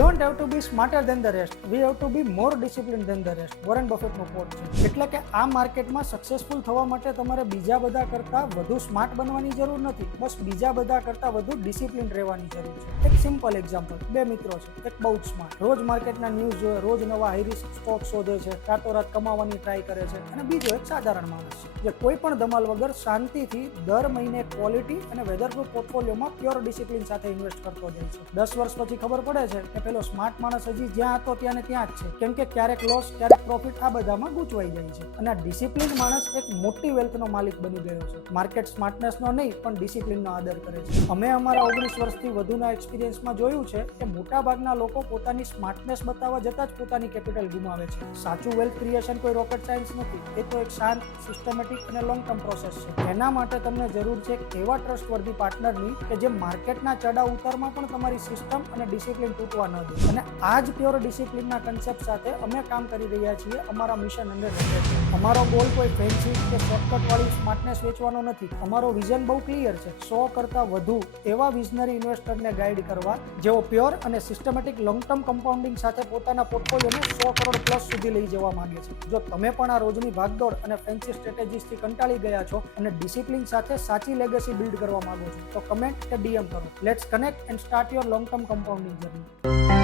don't have to be smarter than the rest. We have to be more disciplined than the rest. Warren બફેટનો quote છે. એટલે કે આ માર્કેટમાં successful થવા માટે તમારે બીજા બધા કરતાં વધુ સ્માર્ટ બનવાની જરૂર નથી. બસ બીજા બધા કરતાં વધુ ડિસિપ્લિન રહેવાની જરૂર છે. એક સિમ્પલ એક્ઝામ્પલ. બે મિત્રો છે. એક બહુ જ સ્માર્ટ. રોજ માર્કેટના ન્યૂઝ જોવે, રોજ નવા હાઈ રિસ્ક સ્ટોક શોધે છે, રાતોરાત કમાવાની ટ્રાય કરે છે. અને બીજો એક સાધારણ માણસ છે જે કોઈ પણ ધમાલ વગર શાંતિથી દર મહિને ક્વોલિટી અને વેધરપ્રૂફ પોર્ટફોલિયોમાં પ્યોર ડિસિપ્લિન સાથે ઇન્વેસ્ટ કરતો જાય છે. 10 વર્ષ પછી ખબર પડે છે કે પેલો સ્માર્ટ માણસ હજી જ્યાં હતો ત્યાં ને ત્યાં જ છે. કેમ કે ક્યારેક લોસ, ક્યારેક પ્રોફિટ આ બધામાં ગૂંચવાઈ જાય છે. અને આ ડિસિપ્લિન માણસ એક મોટી વેલ્થનો માલિક બની ગયો છે. માર્કેટ સ્માર્ટનેસનો નહીં પણ ડિસિપ્લિનનો આદર કરે છે. અમે અમારા 19 વર્ષથી વધુના એક્સપિરિયન્સમાં જોયું છે કે મોટાભાગના લોકો પોતાની સ્માર્ટનેસ બતાવવા જતાં જ પોતાની કેપિટલ ગુમાવે છે. સાચું વેલ્થ ક્રિએશન કોઈ રોકેટ સાયન્સ નથી. એ તો એક શાંત, સિસ્ટમેટિક અને લોંગ ટર્મ પ્રોસેસ છે. એના માટે તમને જરૂર છે એવા ટ્રસ્ટવર્ધી પાર્ટનરની કે જે માર્કેટના ચડાવ ઉતારમાં પણ તમારી સિસ્ટમ અને ડિસિપ્લિન તૂટવા ન દે. અને આ જ પ્યોર ડિસિપ્લિનના કન્સેપ્ટ સાથે અમે કામ કરી રહ્યા છીએ અમારા મિશન અંડર 100. અમારો ગોલ કોઈ ફેન્સી કે શોર્ટકટ વાળી સ્માર્ટનેસ વેચવાનો નથી. અમારો વિઝન બહુ ક્લિયર છે. 100 કરતાં વધુ એવા વિઝનરી ઇન્વેસ્ટરને ગાઈડ કરવા જેઓ પ્યોર અને સિસ્ટમેટિક લોંગ ટર્મ કમ્પાઉન્ડિંગ સાથે પોતાના પોર્ટફોલિયોને 100 કરોડ પ્લસ સુધી લઈ જવા માંગે છે. જો તમે પણ આ રોજની ભાગદોડ અને ફેન્સી સ્ટ્રેટેજીસથી કંટાળી ગયા છો અને ડિસિપ્લિન સાથે સાચી લેગસી બિલ્ડ કરવા માંગો છો તો કમેન્ટ કે DM કરો. Let's connect and start your long term compounding journey.